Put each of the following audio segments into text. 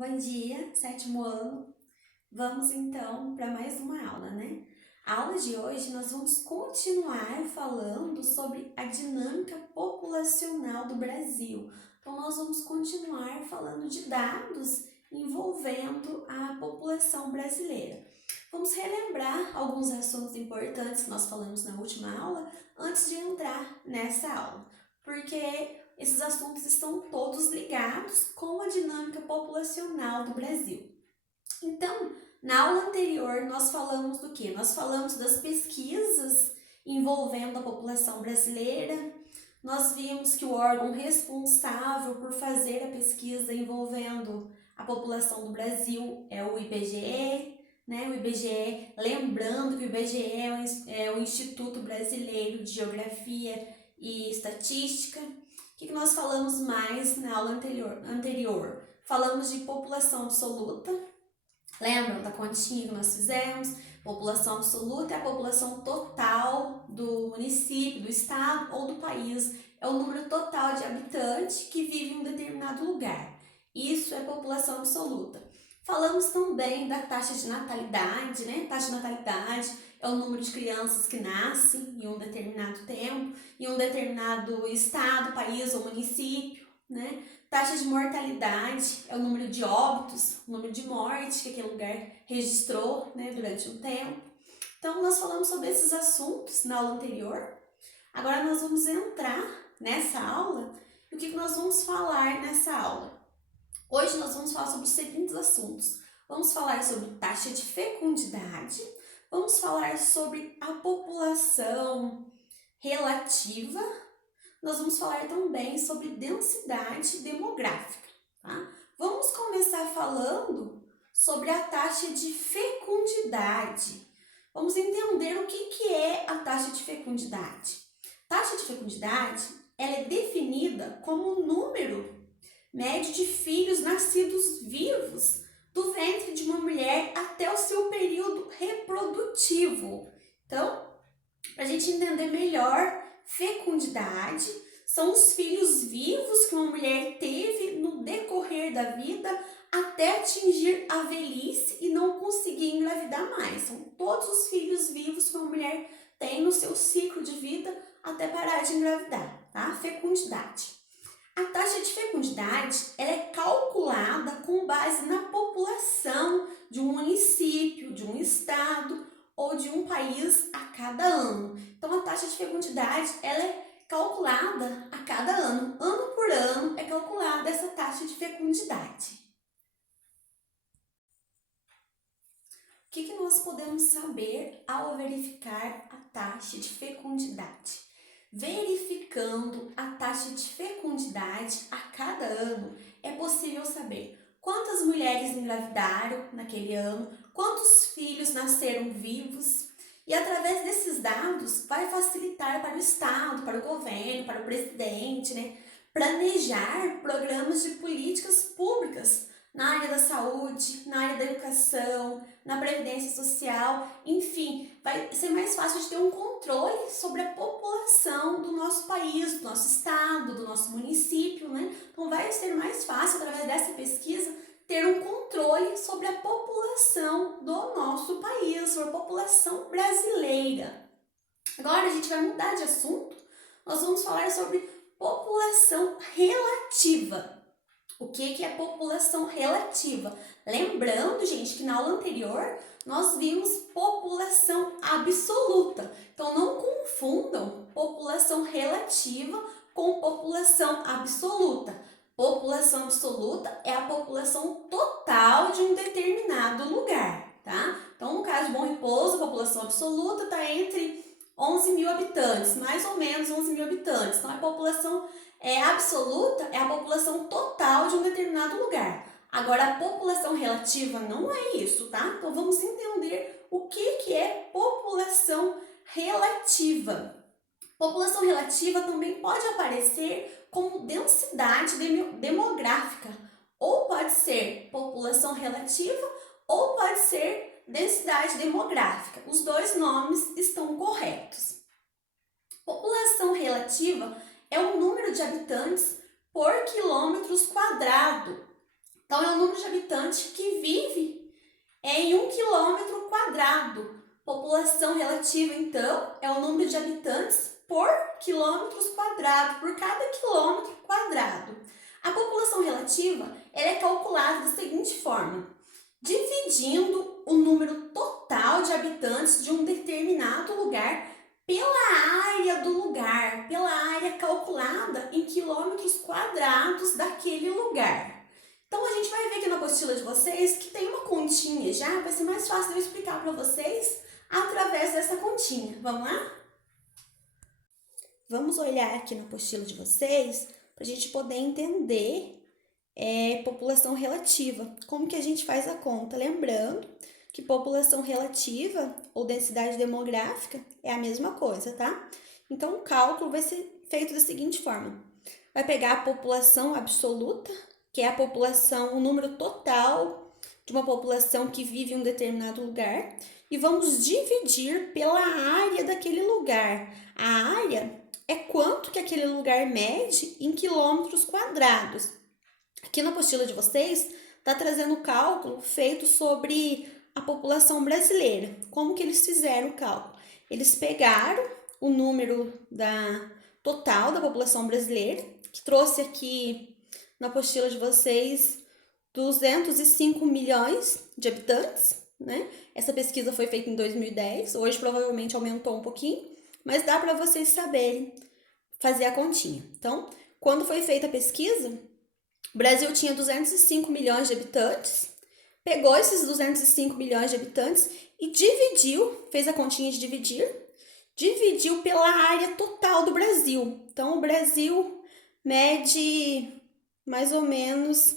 Bom dia, sétimo ano. Vamos então para mais uma aula, né? A aula de hoje nós vamos continuar falando sobre a dinâmica populacional do Brasil. Então nós vamos continuar falando de dados envolvendo a população brasileira. Vamos relembrar alguns assuntos importantes que nós falamos na última aula antes de entrar nessa aula, porque esses assuntos estão todos ligados com a dinâmica populacional do Brasil. Então, na aula anterior, nós falamos do quê? Nós falamos das pesquisas envolvendo a população brasileira. Nós vimos que o órgão responsável por fazer a pesquisa envolvendo a população do Brasil é o IBGE, né? O IBGE, lembrando que o IBGE é o Instituto Brasileiro de Geografia e Estatística. O que nós falamos mais na aula anterior? Falamos de população absoluta. Lembram da continha que nós fizemos? População absoluta é a população total do município, do estado ou do país. É o número total de habitantes que vive em um determinado lugar. Isso é população absoluta. Falamos também da taxa de natalidade, né? Taxa de natalidade é o número de crianças que nascem em um determinado tempo, em um determinado estado, país ou município, né? Taxa de mortalidade é o número de óbitos, o número de mortes que aquele lugar registrou, né, durante um tempo. Então, nós falamos sobre esses assuntos na aula anterior. Agora nós vamos entrar nessa aula. E o que nós vamos falar nessa aula? Hoje nós vamos falar sobre os seguintes assuntos. Vamos falar sobre taxa de fecundidade, vamos falar sobre a população relativa. Nós vamos falar também sobre densidade demográfica, tá? Vamos começar falando sobre a taxa de fecundidade. Vamos entender o que é a taxa de fecundidade. Taxa de fecundidade, ela é definida como o número médio de filhos nascidos vivos do ventre de uma mulher até o seu período reprodutivo. Então, para a gente entender melhor, fecundidade são os filhos vivos que uma mulher teve no decorrer da vida até atingir a velhice e não conseguir engravidar mais. São todos os filhos vivos que uma mulher tem no seu ciclo de vida até parar de engravidar, tá? Fecundidade. A taxa de fecundidade ela é calculada com base na população de um município, de um estado ou de um país a cada ano. Então, a taxa de fecundidade ela é calculada a cada ano. Ano por ano é calculada essa taxa de fecundidade. O que nós podemos saber ao verificar a taxa de fecundidade? Verificando a taxa de fecundidade a cada ano, é possível saber quantas mulheres engravidaram naquele ano, quantos filhos nasceram vivos, e através desses dados vai facilitar para o Estado, para o governo, para o presidente, né, planejar programas de políticas públicas na área da saúde, na área da educação, na previdência social, enfim, vai ser mais fácil de ter um controle sobre a população do nosso país, do nosso estado, do nosso município, né? Então vai ser mais fácil, através dessa pesquisa, ter um controle sobre a população do nosso país, sobre a população brasileira. Agora a gente vai mudar de assunto, nós vamos falar sobre população relativa. O que é população relativa? Lembrando, gente, que na aula anterior nós vimos população absoluta. Então, não confundam população relativa com população absoluta. População absoluta é a população total de um determinado lugar, tá? Então, no caso de Bom Repouso, a população absoluta está entre 11 mil habitantes, mais ou menos 11 mil habitantes. Então, a população absoluta é a população total de um determinado lugar. Agora, a população relativa não é isso, tá? Então, vamos entender o que é população relativa. População relativa também pode aparecer como densidade demográfica, ou pode ser população relativa, ou pode ser densidade demográfica. Os dois nomes estão corretos. População relativa é o número de habitantes por quilômetros quadrado. Então, é o número de habitantes que vive em 1 km². População relativa, então, é o número de habitantes por km², por cada km². A população relativa ela é calculada da seguinte forma: dividindo o número total de habitantes de um determinado lugar pela área do lugar, pela área calculada em km² daquele lugar. Então, a gente vai ver aqui na apostila de vocês que tem uma continha já, vai ser mais fácil de eu explicar para vocês através dessa continha. Vamos lá? Vamos olhar aqui na apostila de vocês para a gente poder entender população relativa. Como que a gente faz a conta? Lembrando que população relativa ou densidade demográfica é a mesma coisa, tá? Então, o cálculo vai ser feito da seguinte forma. Vai pegar a população absoluta, que é a população, o número total de uma população que vive em um determinado lugar, e vamos dividir pela área daquele lugar. A área é quanto que aquele lugar mede em km². Aqui na apostila de vocês, está trazendo o cálculo feito sobre a população brasileira. Como que eles fizeram o cálculo? Eles pegaram o número total da população brasileira, que trouxe aqui na apostila de vocês 205 milhões de habitantes, né? Essa pesquisa foi feita em 2010, hoje provavelmente aumentou um pouquinho, mas dá para vocês saberem fazer a continha. Então, quando foi feita a pesquisa, o Brasil tinha 205 milhões de habitantes, pegou esses 205 milhões de habitantes e dividiu, fez a continha de dividiu pela área total do Brasil. Então, o Brasil mede mais ou menos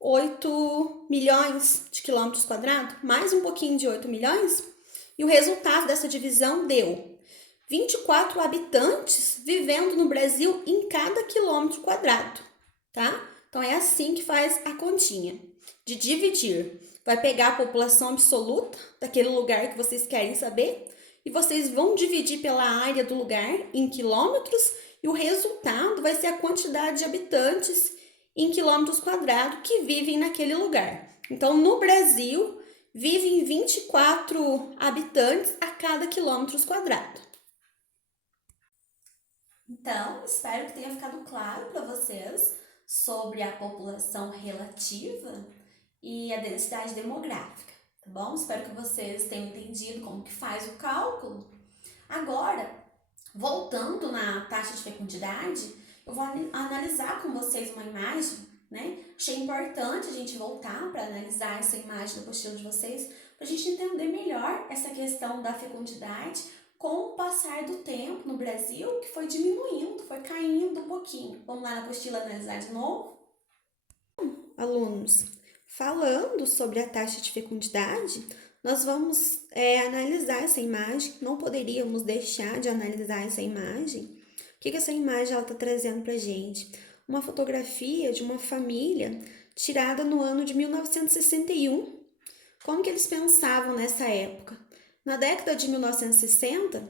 8 milhões de quilômetros quadrados, mais um pouquinho de 8 milhões, e o resultado dessa divisão deu 24 habitantes vivendo no Brasil em cada km², tá? Então, é assim que faz a continha, de dividir. Vai pegar a população absoluta daquele lugar que vocês querem saber e vocês vão dividir pela área do lugar em quilômetros e o resultado vai ser a quantidade de habitantes em km² que vivem naquele lugar. Então, no Brasil, vivem 24 habitantes a cada km². Então, espero que tenha ficado claro para vocês sobre a população relativa e a densidade demográfica, tá bom? Espero que vocês tenham entendido como que faz o cálculo. Agora, voltando na taxa de fecundidade, eu vou analisar com vocês uma imagem, né? Achei importante a gente voltar para analisar essa imagem da apostila de vocês, para a gente entender melhor essa questão da fecundidade com o passar do tempo no Brasil, que foi diminuindo, foi caindo um pouquinho. Vamos lá na apostila analisar de novo? Alunos, falando sobre a taxa de fecundidade, nós vamos analisar essa imagem, não poderíamos deixar de analisar essa imagem. O que essa imagem está trazendo para a gente? Uma fotografia de uma família tirada no ano de 1961. Como que eles pensavam nessa época? Na década de 1960,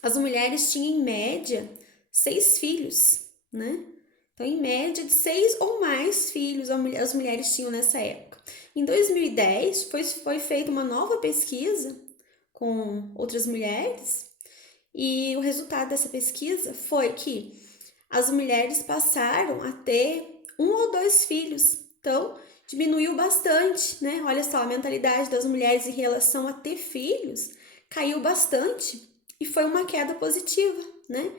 as mulheres tinham em média 6 filhos, né? Então, em média de 6 ou mais filhos as mulheres tinham nessa época. Em 2010, foi feita uma nova pesquisa com outras mulheres e o resultado dessa pesquisa foi que as mulheres passaram a ter 1 ou 2 filhos. Então, diminuiu bastante, né? Olha só, a mentalidade das mulheres em relação a ter filhos caiu bastante e foi uma queda positiva, né?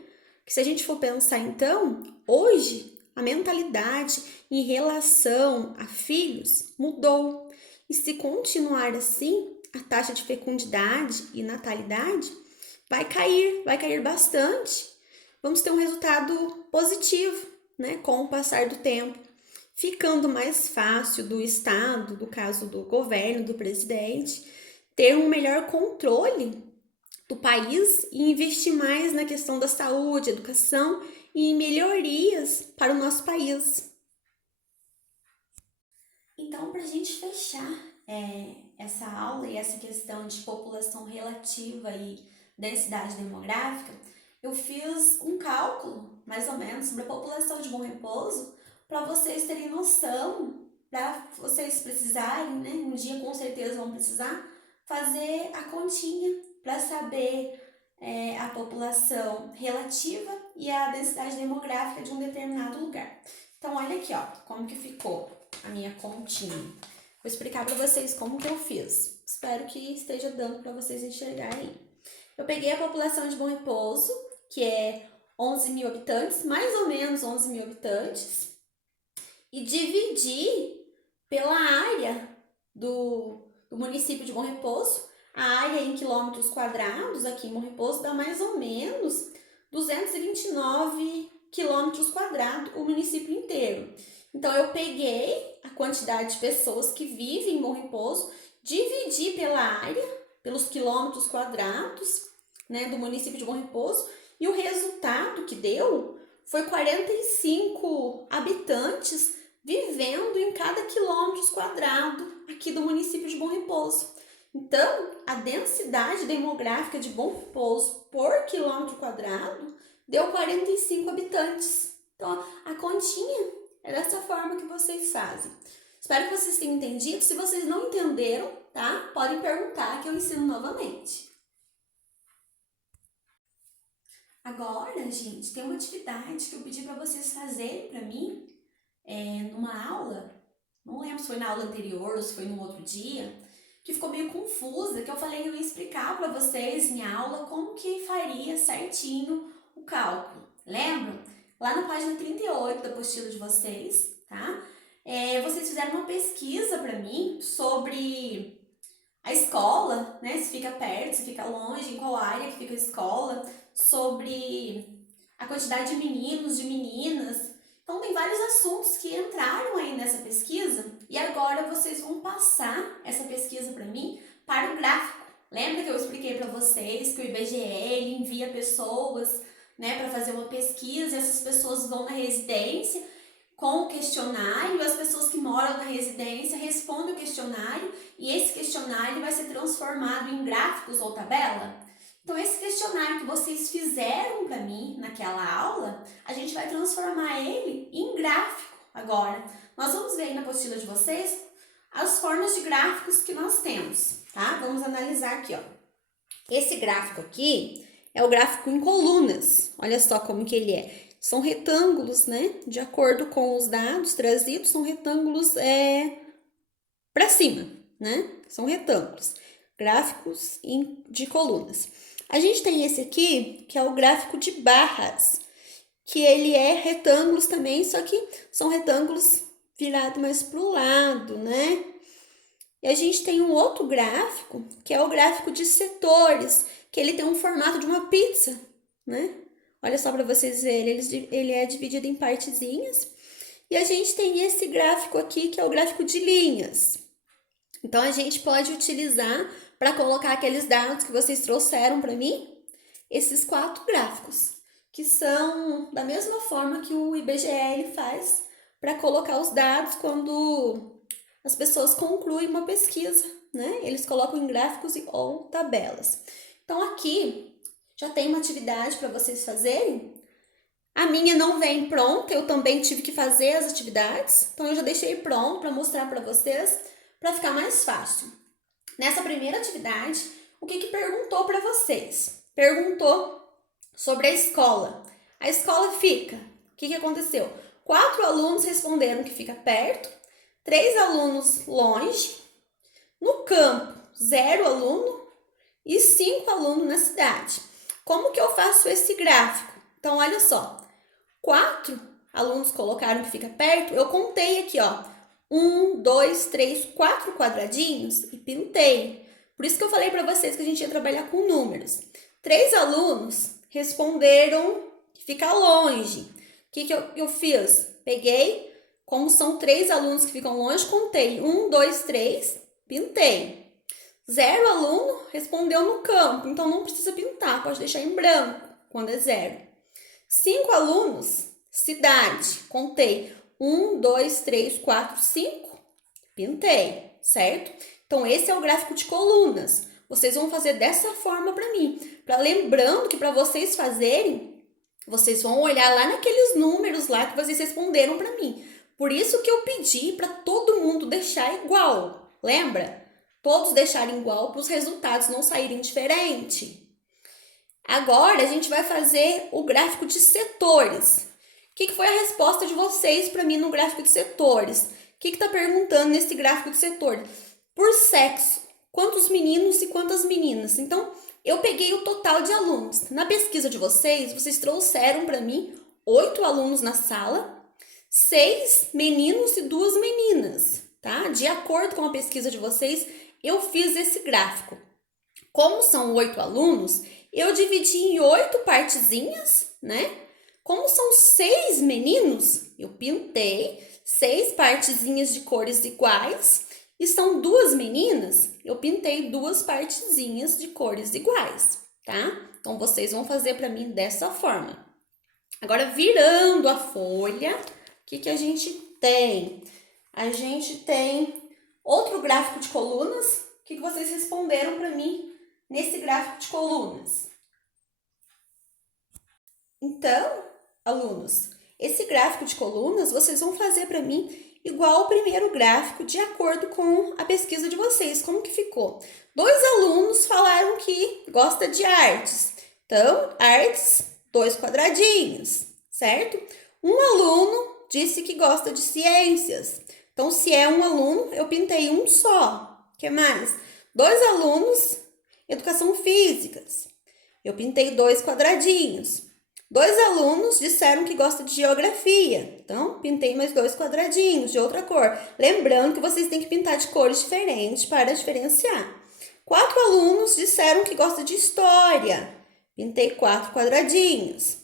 Que se a gente for pensar então, hoje a mentalidade em relação a filhos mudou. E se continuar assim, a taxa de fecundidade e natalidade vai cair bastante. Vamos ter um resultado positivo, né, com o passar do tempo, ficando mais fácil do Estado, do caso do governo, do presidente, ter um melhor controle do país e investir mais na questão da saúde, educação e em melhorias para o nosso país. Então, para a gente fechar essa aula e essa questão de população relativa e densidade demográfica, eu fiz um cálculo, mais ou menos, sobre a população de Bom Repouso, para vocês terem noção para vocês precisarem, né? Um dia com certeza vão precisar fazer a continha para saber a população relativa e a densidade demográfica de um determinado lugar. Então, olha aqui, ó, como que ficou a minha continha. Vou explicar para vocês como que eu fiz. Espero que esteja dando para vocês enxergarem aí. Eu peguei a população de Bom Repouso, que é 11 mil habitantes, mais ou menos 11 mil habitantes, e dividi pela área do município de Bom Repouso. A área em quilômetros quadrados aqui em Bom Repouso dá mais ou menos 229 quilômetros quadrados o município inteiro. Então, eu peguei a quantidade de pessoas que vivem em Bom Repouso, dividi pela área, pelos quilômetros quadrados, né, do município de Bom Repouso, e o resultado que deu foi 45 habitantes vivendo em cada quilômetro quadrado aqui do município de Bom Repouso. Então, a densidade demográfica de Bom Repouso por quilômetro quadrado deu 45 habitantes. Então, a continha é dessa forma que vocês fazem. Espero que vocês tenham entendido. Se vocês não entenderam, tá? Podem perguntar que eu ensino novamente. Agora, gente, tem uma atividade que eu pedi para vocês fazerem para mim numa aula. Não lembro se foi na aula anterior ou se foi num outro dia, que ficou meio confusa, que eu falei que eu ia explicar para vocês em aula como que faria certinho o cálculo. Lembram? Lá na página 38 da apostila de vocês, tá? Vocês fizeram uma pesquisa para mim sobre a escola, né? Se fica perto, se fica longe, em qual área que fica a escola, sobre a quantidade de meninos, de meninas. Então, tem vários assuntos que entraram aí nessa pesquisa e agora vocês vão passar essa pesquisa para mim para o gráfico. Lembra que eu expliquei para vocês que o IBGE ele envia pessoas, né, para fazer uma pesquisa, e essas pessoas vão na residência com o questionário, as pessoas que moram na residência respondem o questionário e esse questionário vai ser transformado em gráficos ou tabela? Então, esse questionário que vocês fizeram para mim naquela aula, a gente vai transformar ele em gráfico agora. Nós vamos ver aí na apostila de vocês as formas de gráficos que nós temos, tá? Vamos analisar aqui, ó. Esse gráfico aqui é o gráfico em colunas. Olha só como que ele é. São retângulos, né? De acordo com os dados trazidos, são retângulos para cima, né? São retângulos. Gráficos de colunas. A gente tem esse aqui, que é o gráfico de barras, que ele é retângulos também, só que são retângulos virados mais para o lado, né? E a gente tem um outro gráfico, que é o gráfico de setores, que ele tem um formato de uma pizza, né? Olha só para vocês verem, ele é dividido em partezinhas. E a gente tem esse gráfico aqui, que é o gráfico de linhas. Então, a gente pode utilizar para colocar aqueles dados que vocês trouxeram para mim, esses 4 gráficos, que são da mesma forma que o IBGE ele faz para colocar os dados quando as pessoas concluem uma pesquisa, né? Eles colocam em gráficos ou tabelas. Então, aqui já tem uma atividade para vocês fazerem. A minha não vem pronta, eu também tive que fazer as atividades, então eu já deixei pronto para mostrar para vocês, para ficar mais fácil. Nessa primeira atividade, o que perguntou para vocês? Perguntou sobre a escola. A escola fica, o que aconteceu? 4 alunos responderam que fica perto, 3 alunos longe, no campo, 0 aluno e 5 alunos na cidade. Como que eu faço esse gráfico? Então, olha só, 4 alunos colocaram que fica perto, eu contei aqui, ó, 1, 2, 3, 4 quadradinhos e pintei. Por isso que eu falei para vocês que a gente ia trabalhar com números. 3 alunos responderam que fica longe. O que eu fiz? Peguei, como são 3 alunos que ficam longe, contei. 1, 2, 3, pintei. 0 aluno respondeu no campo, então não precisa pintar, pode deixar em branco quando é 0. 5 alunos, cidade, contei. 1, 2, 3, 4, 5, pintei, certo? Então, esse é o gráfico de colunas. Vocês vão fazer dessa forma para mim. Lembrando que para vocês fazerem, vocês vão olhar lá naqueles números lá que vocês responderam para mim. Por isso que eu pedi para todo mundo deixar igual, lembra? Todos deixarem igual para os resultados não saírem diferentes. Agora a gente vai fazer o gráfico de setores. O que foi a resposta de vocês para mim no gráfico de setores? O que está perguntando nesse gráfico de setores? Por sexo, quantos meninos e quantas meninas? Então, eu peguei o total de alunos. Na pesquisa de vocês trouxeram para mim 8 alunos na sala, 6 meninos e 2 meninas, tá? De acordo com a pesquisa de vocês, eu fiz esse gráfico. Como são 8 alunos, eu dividi em 8 partezinhas, né? Como são 6 meninos, eu pintei 6 partezinhas de cores iguais. E são 2 meninas, eu pintei 2 partezinhas de cores iguais, tá? Então, vocês vão fazer para mim dessa forma. Agora, virando a folha, o que a gente tem? A gente tem outro gráfico de colunas. O que vocês responderam para mim nesse gráfico de colunas? Então, alunos, esse gráfico de colunas vocês vão fazer para mim igual ao primeiro gráfico, de acordo com a pesquisa de vocês. Como que ficou? 2 alunos falaram que gosta de artes. Então, artes, 2 quadradinhos, certo? Um aluno disse que gosta de ciências. Então, se é um aluno, eu pintei um só. O que mais? 2 alunos, educação física. Eu pintei 2 quadradinhos. 2 alunos disseram que gostam de geografia. Então, pintei mais 2 quadradinhos de outra cor. Lembrando que vocês têm que pintar de cores diferentes para diferenciar. 4 alunos disseram que gostam de história. Pintei 4 quadradinhos.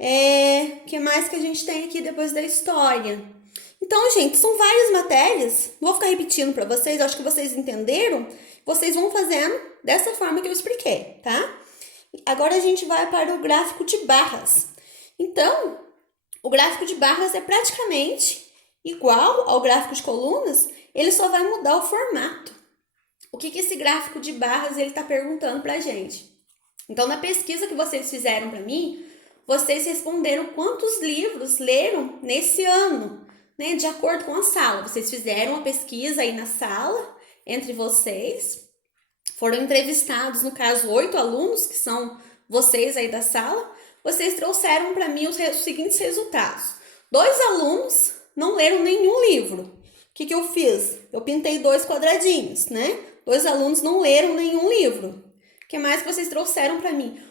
O que mais que a gente tem aqui depois da história? Então, gente, são várias matérias. Não vou ficar repetindo para vocês, acho que vocês entenderam. Vocês vão fazendo dessa forma que eu expliquei, tá? Agora a gente vai para o gráfico de barras. Então, o gráfico de barras é praticamente igual ao gráfico de colunas, ele só vai mudar o formato. O que esse gráfico de barras ele está perguntando para a gente? Então, na pesquisa que vocês fizeram para mim, vocês responderam quantos livros leram nesse ano, né? De acordo com a sala. Vocês fizeram uma pesquisa aí na sala, entre vocês. Foram entrevistados, no caso, 8 alunos, que são vocês aí da sala. Vocês trouxeram para mim os seguintes resultados. 2 alunos não leram nenhum livro. O que eu fiz? Eu pintei 2 quadradinhos, né? 2 alunos não leram nenhum livro. O que mais que vocês trouxeram para mim?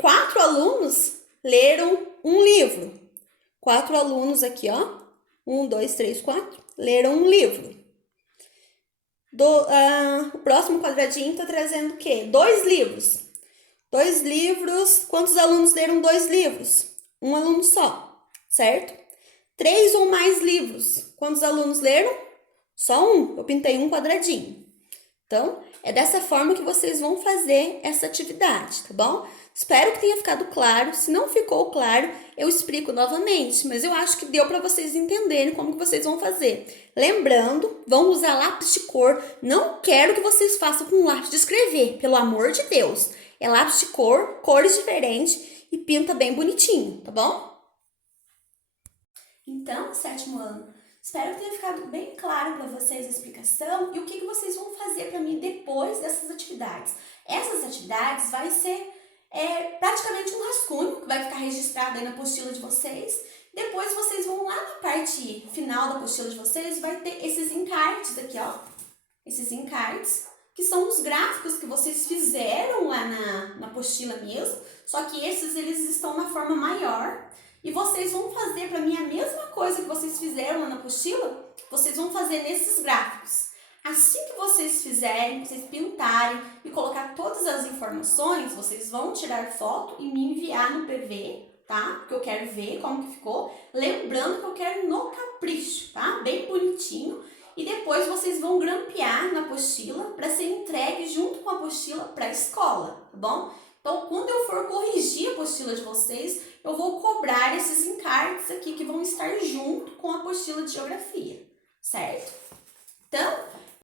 4 alunos leram um livro. 4 alunos aqui, ó. 1, 2, 3, 4. Leram um livro. O próximo quadradinho está trazendo o quê? 2 livros. 2 livros. Quantos alunos leram 2 livros? Um aluno só, certo? 3 ou mais livros. Quantos alunos leram? Só um. Eu pintei um quadradinho. Então, é dessa forma que vocês vão fazer essa atividade, tá bom? Espero que tenha ficado claro. Se não ficou claro, eu explico novamente, mas eu acho que deu para vocês entenderem como que vocês vão fazer. Lembrando, vão usar lápis de cor. Não quero que vocês façam com lápis de escrever, pelo amor de Deus. É lápis de cor, cores diferentes e pinta bem bonitinho, tá bom? Então, 7º ano, espero que tenha ficado bem claro para vocês a explicação e o que vocês vão fazer para mim depois dessas atividades. Essas atividades vai ser praticamente um rascunho que vai ficar registrado aí na apostila de vocês. Depois vocês vão lá na parte final da apostila de vocês, vai ter esses encartes aqui, ó. Esses encartes, que são os gráficos que vocês fizeram lá na apostila mesmo, só que esses eles estão na forma maior. E vocês vão fazer para mim a mesma coisa que vocês fizeram lá na apostila, vocês vão fazer nesses gráficos. Assim que vocês fizerem, vocês pintarem e colocar todas as informações, vocês vão tirar foto e me enviar no PV, tá? Porque eu quero ver como que ficou. Lembrando que eu quero no capricho, tá? Bem bonitinho. E depois vocês vão grampear na apostila para ser entregue junto com a apostila para a escola, tá bom? Então, quando eu for corrigir a apostila de vocês, eu vou cobrar esses encartes aqui que vão estar junto com a apostila de geografia, certo? Então,